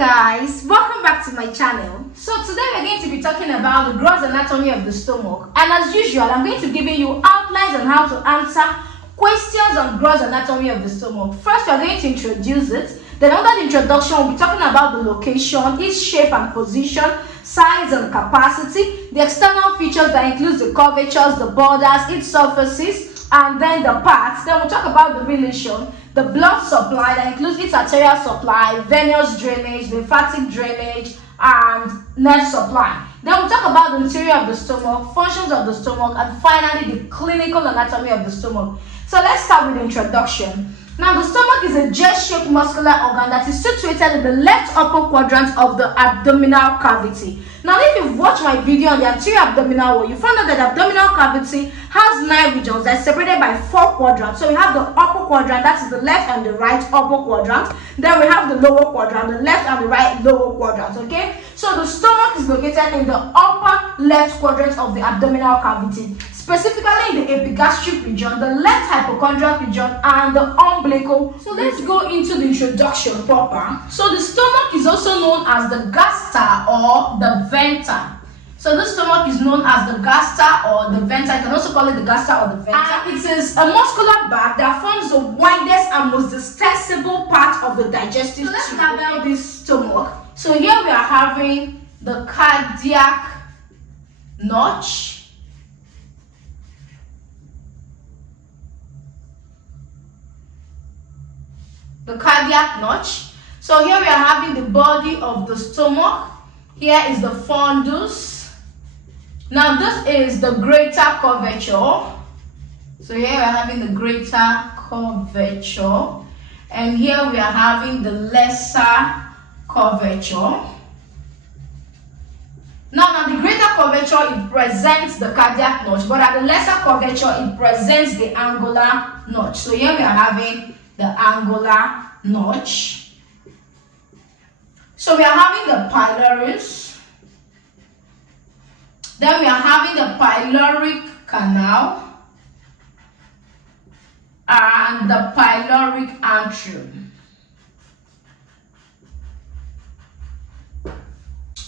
Guys, welcome back to my channel. So today we're going to be talking about the gross anatomy of the stomach, and as usual I'm going to be giving you outlines on how to answer questions on gross anatomy of the stomach. First we're going to introduce it, then under the introduction we'll be talking about the location, its shape and position, size and capacity, the external features that includes the curvatures, the borders, its surfaces, and then the parts. Then we'll talk about the relation, the blood supply that includes its arterial supply, venous drainage, lymphatic drainage, and nerve supply. Then we'll talk about the interior of the stomach, functions of the stomach, and finally the clinical anatomy of the stomach. So let's start with the introduction. Now the stomach is a jet-shaped muscular organ that is situated in the left upper quadrant of the abdominal cavity. Now if you've watched my video on the anterior abdominal wall, you found out that the abdominal cavity has 9 regions that are separated by 4 quadrants. So we have the upper quadrant, that is the left and the right upper quadrant. Then we have the lower quadrant, the left and the right lower quadrant, okay? So the stomach is located in the upper left quadrant of the abdominal cavity, specifically in the epigastric region, the left hypochondrial region, and the umbilical. So let's go into the introduction proper. So the stomach is also known as the gaster or the venter. So the stomach is known as the gaster or the venter. You can also call it the gaster or the venter. And it is a muscular bag that forms the widest and most distensible part of the digestive tube. So let's label this stomach. So here we are having the cardiac notch, the cardiac notch. So here we are having the body of the stomach. Here is the fundus. Now this is the greater curvature. So here we are having the greater curvature, and here we are having the lesser curvature. Now the greater curvature, it presents the cardiac notch, but at the lesser curvature it presents the angular notch. So here we are having the angular notch. So we are having the pylorus. Then we are having the pyloric canal and the pyloric antrum.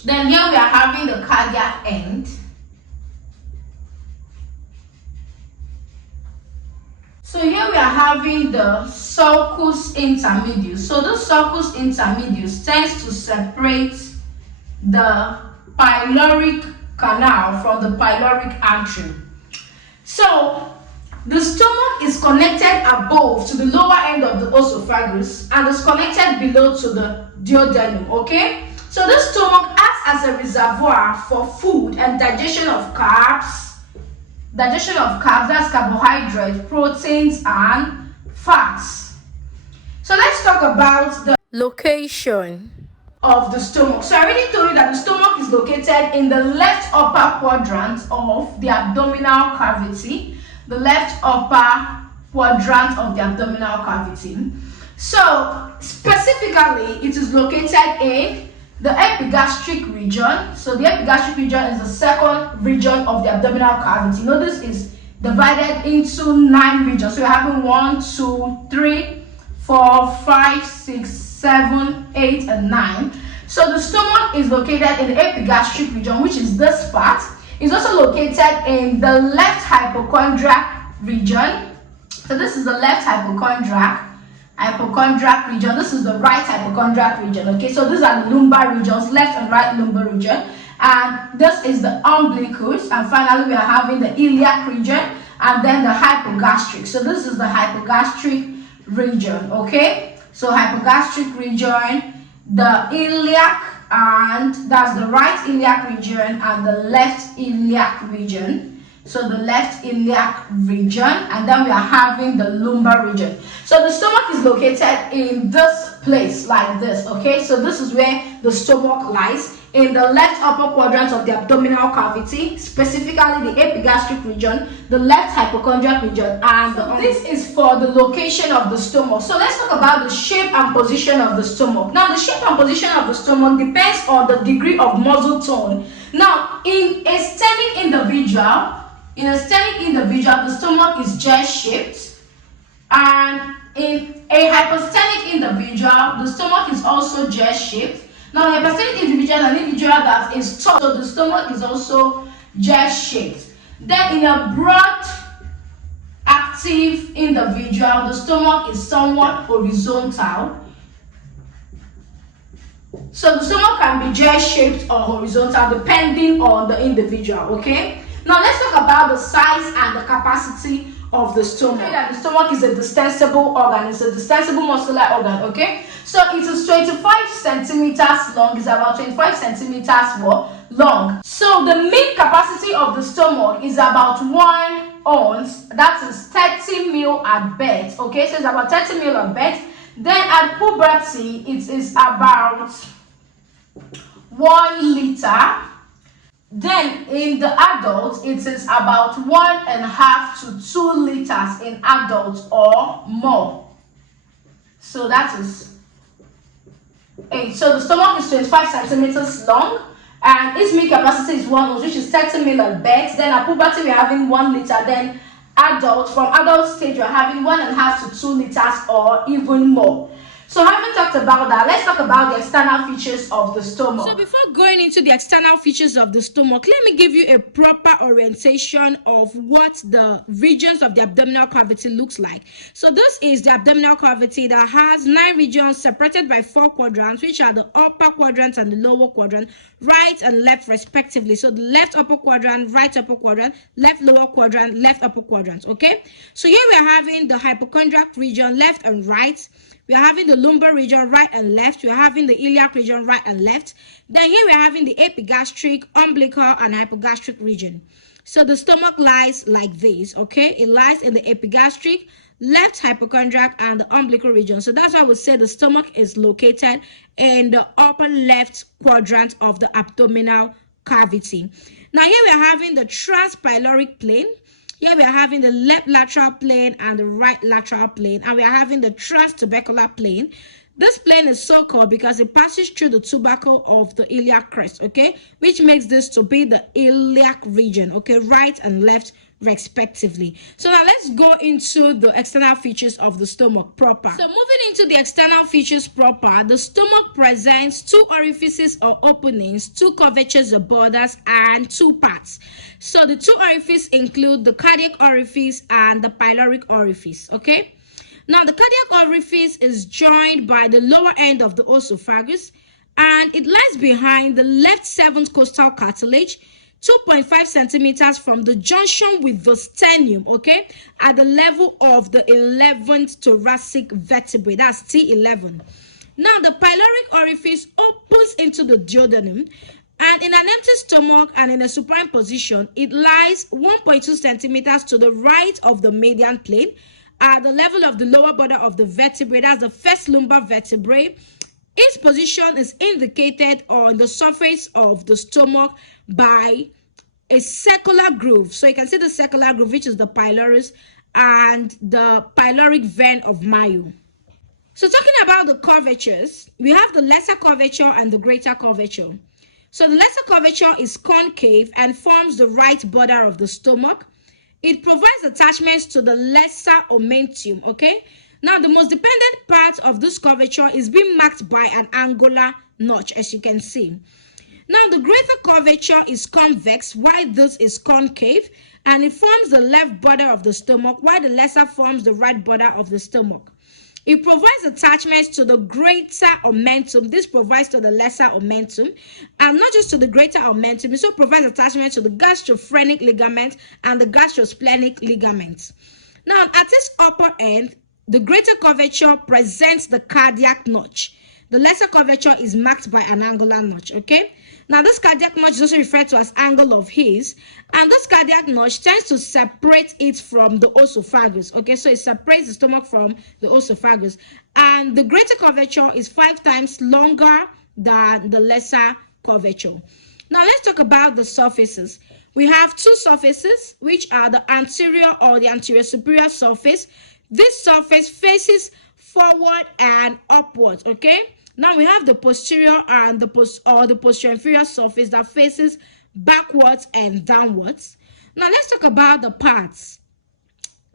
Then here we are having the cardiac end. So here we are having the sulcus intermedius. So the sulcus intermedius tends to separate the pyloric canal from the pyloric antrum. So the stomach is connected above to the lower end of the esophagus and is connected below to the duodenum, okay? So the stomach acts as a reservoir for food and digestion of carbs, that's carbohydrates, proteins, and fats. So let's talk about the location of the stomach. So I already told you that the stomach is located in the left upper quadrant of the abdominal cavity. The left upper quadrant of the abdominal cavity. So specifically, it is located in the epigastric region. So the epigastric region is the second region of the abdominal cavity. Notice it's divided into 9 regions. So we're having 1, 2, 3, 4, 5, 6, 7, 8, and 9. So the stomach is located in the epigastric region, which is this part. It's also located in the left hypochondriac region. So this is the left hypochondriac region. This is the right hypochondriac region. Okay, so these are the lumbar regions, left and right lumbar region. And this is the umbilicus. And finally, we are having the iliac region and then the hypogastric. So this is the hypogastric region. Okay, so hypogastric region, the iliac, and that's the right iliac region and the left iliac region. So the left iliac region, and then we are having the lumbar region. So the stomach is located in this place like this, okay? So this is where the stomach lies, in the left upper quadrant of the abdominal cavity, specifically the epigastric region, the left hypochondriac region, and this is for the location of the stomach. So let's talk about the shape and position of the stomach. Now the shape and position of the stomach depends on the degree of muscle tone. Now in a standing individual, the stomach is jet-shaped, and in a hypostatic individual, the stomach is also jet-shaped, Now, the hypertonic individual is an individual that is tall, so the stomach is also jet-shaped. Then, in a broad active individual, the stomach is somewhat horizontal. So the stomach can be jet-shaped or horizontal depending on the individual, okay? Now let's talk about the size and the capacity of the stomach. That the stomach is a distensible organ, it's a distensible muscular organ, okay? So it is 25 centimeters long, it's about 25 centimeters long. So the mean capacity of the stomach is about 1 ounce, that is 30 ml at birth, okay? So it's about 30 ml at birth. Then at puberty, it is about 1 liter. Then in the adults, it is about 1.5 to 2 liters in adults or more. So that is 8. So the stomach is 25 centimeters long, and its mean capacity is 1 ounce, which is 30 ml at birth. Then at puberty, we're having 1 liter. Then from adult stage, we're having 1.5 to 2 liters or even more. So having talked about that, let's talk about the external features of the stomach. So before going into the external features of the stomach, let me give you a proper orientation of what the regions of the abdominal cavity looks like. So this is the abdominal cavity that has 9 regions separated by 4 quadrants, which are the upper quadrant and the lower quadrant, right and left respectively. So the left upper quadrant, right upper quadrant, left lower quadrant, left upper quadrant, okay? So here we are having the hypochondriac region, left and right. We are having the lumbar region, right and left. We are having the iliac region, right and left. Then here we are having the epigastric, umbilical, and hypogastric region. So the stomach lies like this, okay? It lies in the epigastric, left hypochondriac, and the umbilical region. So that's why we say the stomach is located in the upper left quadrant of the abdominal cavity. Now here we are having the transpyloric plane. Here we are having the left lateral plane and the right lateral plane, and we are having the transtubercular plane. This plane is so called because it passes through the tubercle of the iliac crest, okay, which makes this to be the iliac region, okay, right and left respectively. So now let's go into the external features of the stomach proper. So moving into the external features proper, the stomach presents 2 orifices or openings, 2 curvatures or borders, and 2 parts. So the 2 orifices include the cardiac orifice and the pyloric orifice, okay? Now the cardiac orifice is joined by the lower end of the esophagus, and it lies behind the left 7th costal cartilage, 2.5 centimeters from the junction with the sternum, okay, at the level of the 11th thoracic vertebrae, that's T11. Now, the pyloric orifice opens into the duodenum, and in an empty stomach and in a supine position, it lies 1.2 centimeters to the right of the median plane at the level of the lower border of the vertebrae, that's the first lumbar vertebrae. Its position is indicated on the surface of the stomach by a circular groove. So you can see the circular groove, which is the pylorus, and the pyloric vein of Mayo. So talking about the curvatures, we have the lesser curvature and the greater curvature. So the lesser curvature is concave and forms the right border of the stomach. It provides attachments to the lesser omentum, okay? Now, the most dependent part of this curvature is being marked by an angular notch, as you can see. Now, the greater curvature is convex, while this is concave, and it forms the left border of the stomach, while the lesser forms the right border of the stomach. It provides attachments to the greater omentum. This provides to the lesser omentum, and not just to the greater omentum, it also provides attachment to the gastrophrenic ligament and the gastrosplenic ligaments. Now, at its upper end, the greater curvature presents the cardiac notch. The lesser curvature is marked by an angular notch, okay? Now, this cardiac notch is also referred to as angle of His, and this cardiac notch tends to separate it from the esophagus, okay? So it separates the stomach from the esophagus, and the greater curvature is 5 times longer than the lesser curvature. Now, let's talk about the surfaces. We have 2 surfaces, which are the anterior or the anterior superior surface. This surface faces forward and upwards, okay? Now we have the posterior and the posterior inferior surface that faces backwards and downwards. Now let's talk about the parts.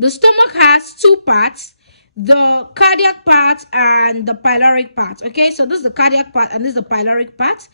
The stomach has 2 parts. the cardiac part and the pyloric part. Okay, so this is the cardiac part and this is the pyloric part.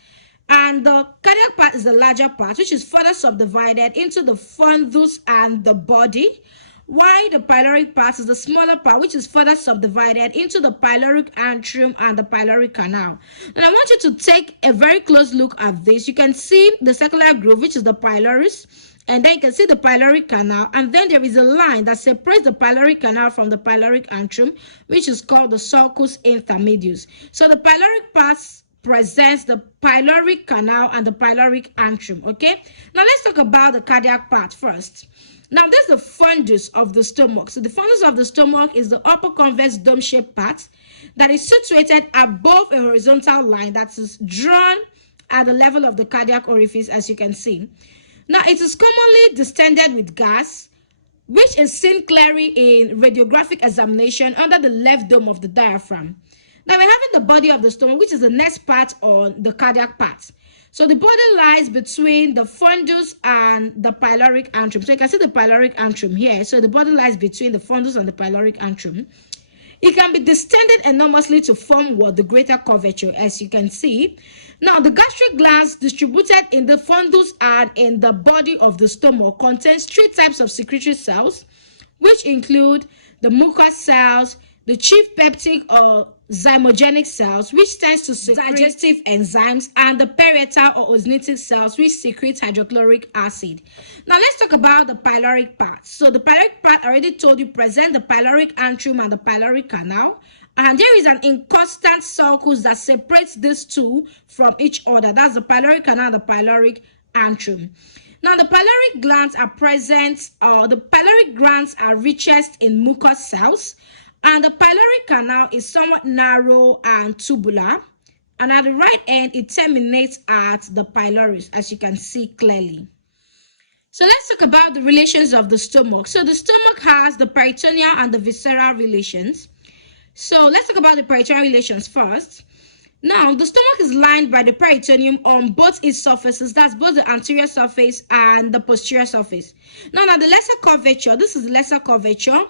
And the cardiac part is the larger part, which is further subdivided into the fundus and the body, while the pyloric part is the smaller part, which is further subdivided into the pyloric atrium and the pyloric canal. And I want you to take a very close look at this. You can see the circular groove, which is the pylorus, and then you can see the pyloric canal, and then there is a line that separates the pyloric canal from the pyloric atrium, which is called the sulcus intermedius. So the pyloric part presents the pyloric canal and the pyloric atrium. Okay, now let's talk about the cardiac part first. Now this is the fundus of the stomach. So the fundus of the stomach is the upper convex dome-shaped part that is situated above a horizontal line that is drawn at the level of the cardiac orifice, as you can see. Now, it is commonly distended with gas, which is seen clearly in radiographic examination under the left dome of the diaphragm. Now, we're having the body of the stomach, which is the next part on the cardiac part. So, the body lies between the fundus and the pyloric atrium. So, you can see the pyloric atrium here. So, the body lies between the fundus and the pyloric atrium. It can be distended enormously to form what? The greater curvature, as you can see. Now, the gastric glands distributed in the fundus and in the body of the stomach contains three types of secretory cells, which include the mucous cells, the chief peptic or zymogenic cells, which tends to secrete digestive enzymes, and the parietal or osmotic cells, which secrete hydrochloric acid. Now, let's talk about the pyloric part. So, the pyloric part, I already told you, present the pyloric atrium and the pyloric canal. And there is an inconstant sulcus that separates these two from each other. That's the pyloric canal and the pyloric atrium. Now, the pyloric glands are present, the pyloric glands are richest in mucous cells, and the pyloric canal is somewhat narrow and tubular. And at the right end, it terminates at the pylorus, as you can see clearly. So let's talk about the relations of the stomach. So the stomach has the peritoneal and the visceral relations. So let's talk about the peritoneal relations first. Now, the stomach is lined by the peritoneum on both its surfaces. That's both the anterior surface and the posterior surface. Now, the lesser curvature, this is the lesser curvature.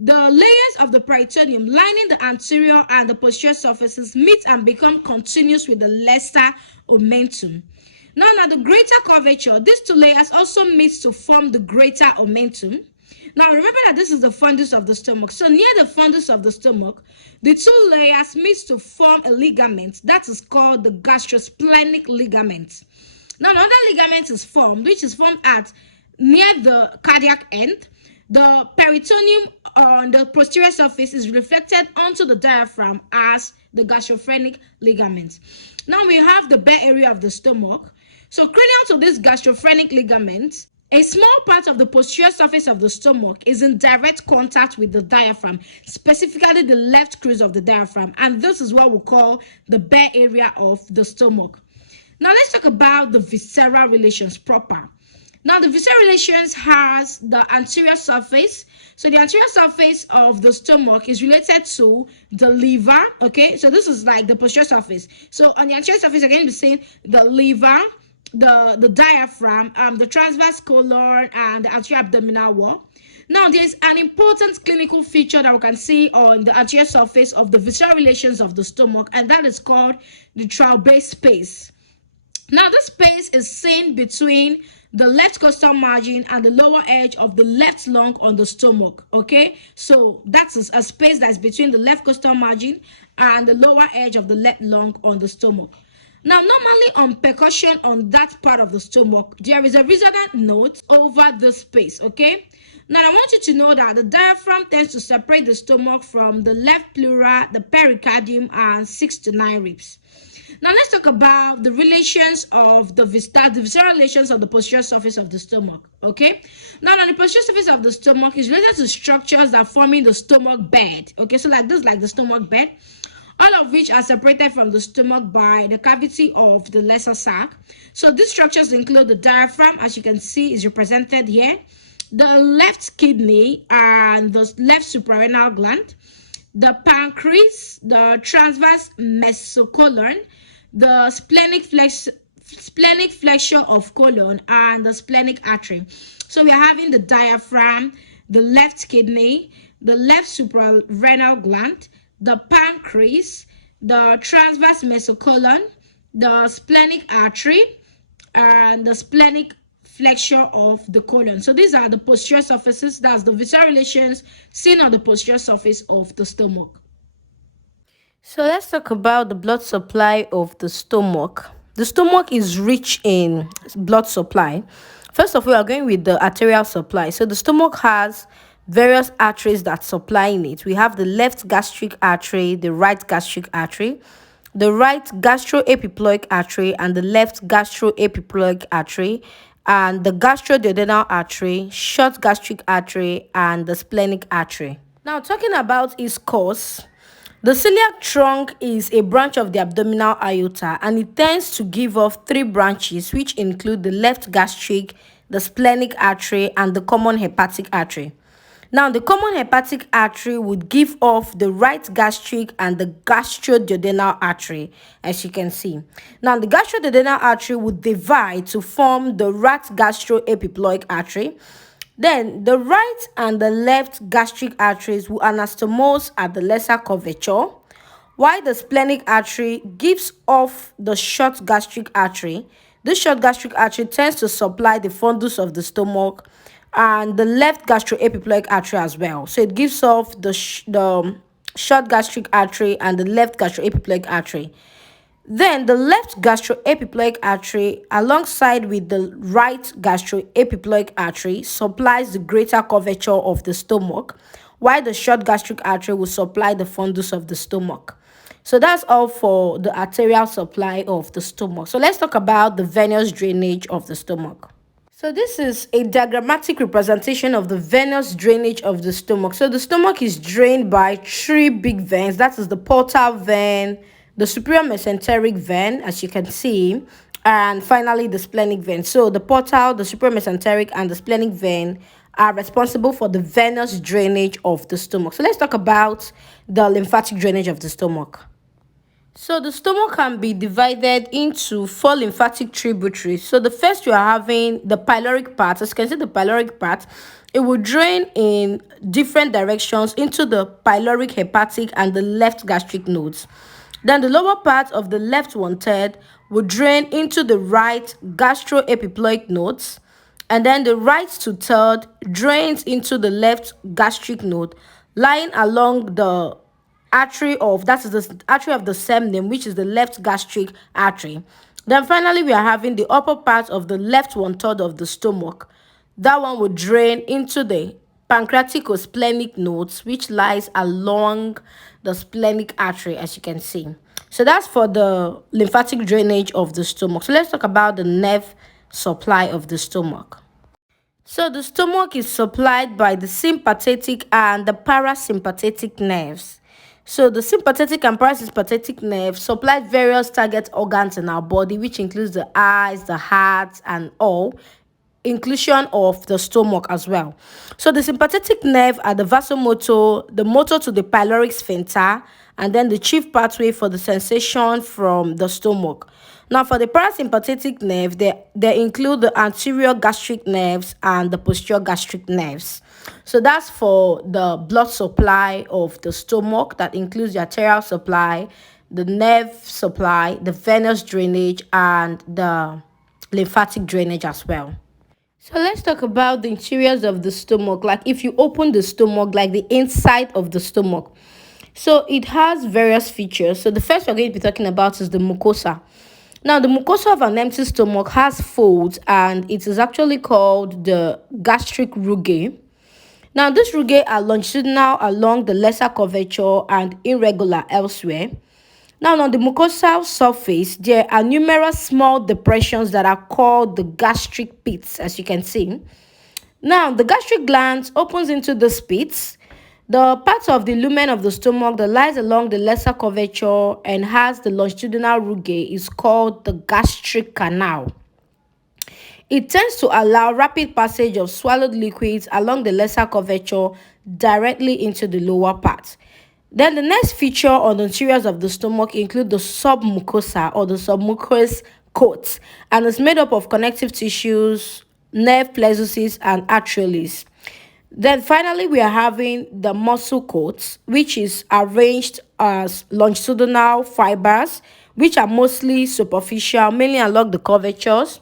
The layers of the peritoneum lining the anterior and the posterior surfaces meet and become continuous with the lesser omentum. Now, the greater curvature, these two layers also meet to form the greater omentum. Now, remember that this is the fundus of the stomach. So, near the fundus of the stomach, the two layers meet to form a ligament that is called the gastrosplenic ligament. Now, another ligament is formed, which is formed at near the cardiac end. The peritoneum on the posterior surface is reflected onto the diaphragm as the gastrophrenic ligament. Now, we have the bare area of the stomach. So, cranial to this gastrophrenic ligament, a small part of the posterior surface of the stomach is in direct contact with the diaphragm, specifically the left cruise of the diaphragm, and this is what we call the bare area of the stomach. Now, let's talk about the visceral relations proper. Now, the visceral relations has the anterior surface. So, the anterior surface of the stomach is related to the liver, okay? So, this is like the posterior surface. So, on the anterior surface, you're going to be seeing the liver, the diaphragm, the transverse colon, and the anterior abdominal wall. Now, there is an important clinical feature that we can see on the anterior surface of the visceral relations of the stomach, and that is called the Traube space. Now, this space is seen between the left costal margin and the lower edge of the left lung on the stomach, okay? So, that is a space that is between the left costal margin and the lower edge of the left lung on the stomach. Now, normally on percussion on that part of the stomach, there is a resonant note over the space, okay? Now, I want you to know that the diaphragm tends to separate the stomach from the left pleura, the pericardium, and 6 to 9 ribs. Now, let's talk about the relations of the visceral relations of the posterior surface of the stomach, okay? Now, the posterior surface of the stomach is related to structures that forming the stomach bed, okay? So, like this, like the stomach bed, all of which are separated from the stomach by the cavity of the lesser sac. So, these structures include the diaphragm, as you can see, is represented here, the left kidney and the left suprarenal gland, the pancreas, the transverse mesocolon, the splenic flexure of colon, and the splenic artery. So we are having the diaphragm, the left kidney, the left suprarenal gland, the pancreas, the transverse mesocolon, the splenic artery, and the splenic flexure of the colon. So these are the posterior surfaces. That's the visceral relations seen on the posterior surface of the stomach. So let's talk about the blood supply of the stomach. The stomach is rich in blood supply. First of all, we are going with the arterial supply. So the stomach has various arteries that supply it. We have the left gastric artery, the right gastric artery, the right gastroepiploic artery, and the left gastroepiploic artery, and the gastroduodenal artery, short gastric artery, and the splenic artery. Now, talking about its course, the celiac trunk is a branch of the abdominal aorta, and it tends to give off three branches, which include the left gastric, the splenic artery, and the common hepatic artery. Now, the common hepatic artery would give off the right gastric and the gastroduodenal artery, as you can see. Now, the gastroduodenal artery would divide to form the right gastroepiploic artery. Then, the right and the left gastric arteries will anastomose at the lesser curvature, while the splenic artery gives off the short gastric artery. This short gastric artery tends to supply the fundus of the stomach and the left gastroepiploic artery as well. So it gives off the short gastric artery and the left gastroepiploic artery. Then the left gastroepiploic artery alongside with the right gastroepiploic artery supplies the greater curvature of the stomach, while the short gastric artery will supply the fundus of the stomach. So that's all for the arterial supply of the stomach. So let's talk about the venous drainage of the stomach. So this is a diagrammatic representation of the venous drainage of the stomach. So the stomach is drained by three big veins. That is the portal vein, the superior mesenteric vein, as you can see, and finally the splenic vein. So the portal, the superior mesenteric, and the splenic vein are responsible for the venous drainage of the stomach. So let's talk about the lymphatic drainage of the stomach. So the stomach can be divided into four lymphatic tributaries. So the first, you are having the pyloric part. As you can see, the pyloric part, it will drain in different directions into the pyloric hepatic and the left gastric nodes. Then the lower part of the left 1/3 will drain into the right gastroepiploic nodes, and then the right 2/3 drains into the left gastric node, lying along the artery of the artery of the semnum, which is the left gastric artery. Then finally, we are having the upper part of the left 1/3 of the stomach. That one will drain into the pancreatic or splenic nodes, which lies along the splenic artery, as you can see. So that's for the lymphatic drainage of the stomach. So let's talk about the nerve supply of the stomach. So the stomach is supplied by the sympathetic and the parasympathetic nerves. So the sympathetic and parasympathetic nerves supply various target organs in our body, which includes the eyes, the heart, and all, inclusion of the stomach as well. So the sympathetic nerve are the vasomotor, the motor to the pyloric sphincter, and then the chief pathway for the sensation from the stomach. Now, for the parasympathetic nerve, they include the anterior gastric nerves and the posterior gastric nerves. So that's for the blood supply of the stomach. That includes the arterial supply, the nerve supply, the venous drainage, and the lymphatic drainage as well. So let's talk about the interiors of the stomach. Like if you open the stomach, like the inside of the stomach. So it has various features. So the first we're going to be talking about is the mucosa. Now, the mucosa of an empty stomach has folds, and it is actually called the gastric rugae. Now, these rugae are longitudinal along the lesser curvature and irregular elsewhere. Now, on the mucosal surface, there are numerous small depressions that are called the gastric pits, as you can see. Now, the gastric gland opens into the pits. The part of the lumen of the stomach that lies along the lesser curvature and has the longitudinal rugae is called the gastric canal. It tends to allow rapid passage of swallowed liquids along the lesser curvature directly into the lower part. Then the next feature on the interiors of the stomach include the submucosa or the submucous coat, and it's made up of connective tissues, nerve plexuses, and arterioles. Then finally, we are having the muscle coats, which is arranged as longitudinal fibers, which are mostly superficial, mainly along the curvatures.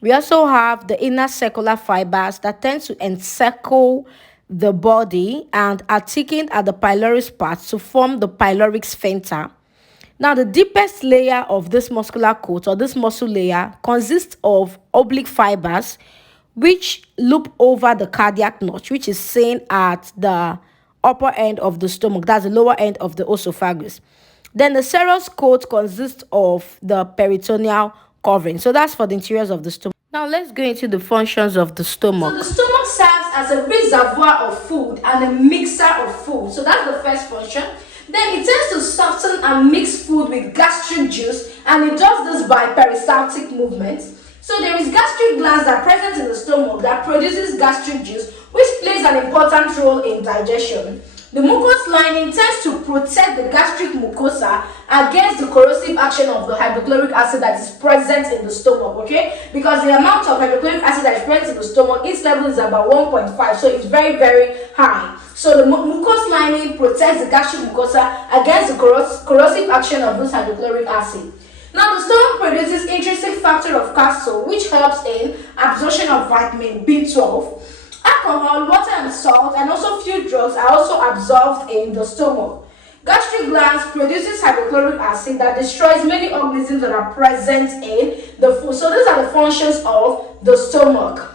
We also have the inner circular fibers that tend to encircle the body and are thickened at the pylorus part to form the pyloric sphincter. Now, the deepest layer of this muscular coat or this muscle layer consists of oblique fibers which loop over the cardiac notch, which is seen at the upper end of the stomach. That's the lower end of the esophagus. Then the serous coat consists of the peritoneal covering. So that's for the interiors of the stomach. Now let's go into the functions of the stomach. So the stomach serves as a reservoir of food and a mixer of food. So that's the first function. Then it tends to soften and mix food with gastric juice, and it does this by peristaltic movements. So there is gastric glands that are present in the stomach that produces gastric juice, which plays an important role in digestion. The mucous lining tends to protect the gastric mucosa against the corrosive action of the hydrochloric acid that is present in the stomach, okay? Because the amount of hydrochloric acid that is present in the stomach, its level is about 1.5, so it's very, very high. So the mucous lining protects the gastric mucosa against the corrosive action of this hydrochloric acid. Now, the stomach produces intrinsic factor of calcium, which helps in absorption of vitamin B12. Alcohol, water and salt, and also few drugs are also absorbed in the stomach. Gastric glands produces hydrochloric acid that destroys many organisms that are present in the food. So these are the functions of the stomach.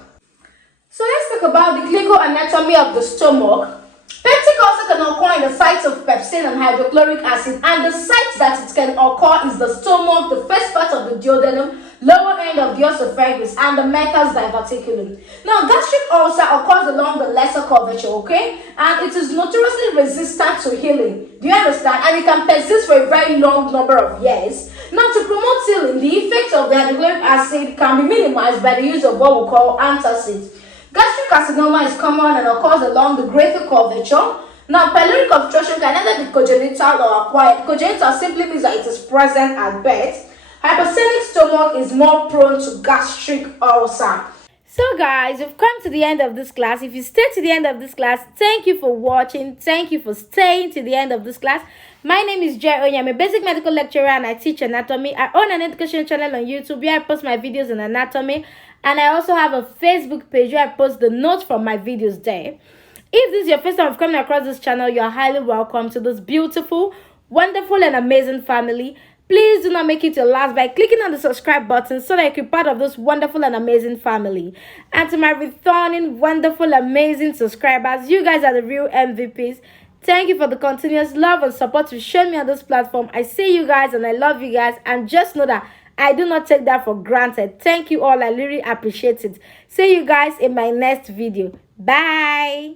So let's talk about the clinical anatomy of the stomach. Peptic ulcer can occur in the sites of pepsin and hydrochloric acid, and the site that it can occur is the stomach, the first part of the duodenum, lower end of the esophagus, and the Meckel's diverticulum. Now, gastric ulcer occurs along the lesser curvature, okay? And it is notoriously resistant to healing. Do you understand? And it can persist for a very long number of years. Now, to promote healing, the effects of the hydrochloric acid can be minimized by the use of what we call antacids. Gastric carcinoma is common and occurs along the greater curvature. Now, pyloric obstruction can either be congenital or acquired. Congenital simply means that it is present at birth. Hypertonic stomach is more prone to gastric ulcer. So guys, we've come to the end of this class. If you stayed to the end of this class, thank you for watching. Thank you for staying to the end of this class. My name is Jai Onya. I'm a basic medical lecturer and I teach anatomy. I own an education channel on YouTube where I post my videos on anatomy. And I also have a Facebook page where I post the notes from my videos there. If this is your first time of coming across this channel, you are highly welcome to this beautiful, wonderful, and amazing family. Please do not make it your last by clicking on the subscribe button so that you can be part of this wonderful and amazing family. And to my returning, wonderful, amazing subscribers, you guys are the real MVPs. Thank you for the continuous love and support you've shown me on this platform. I see you guys and I love you guys. And just know that I do not take that for granted. Thank you all. I really appreciate it. See you guys in my next video. Bye.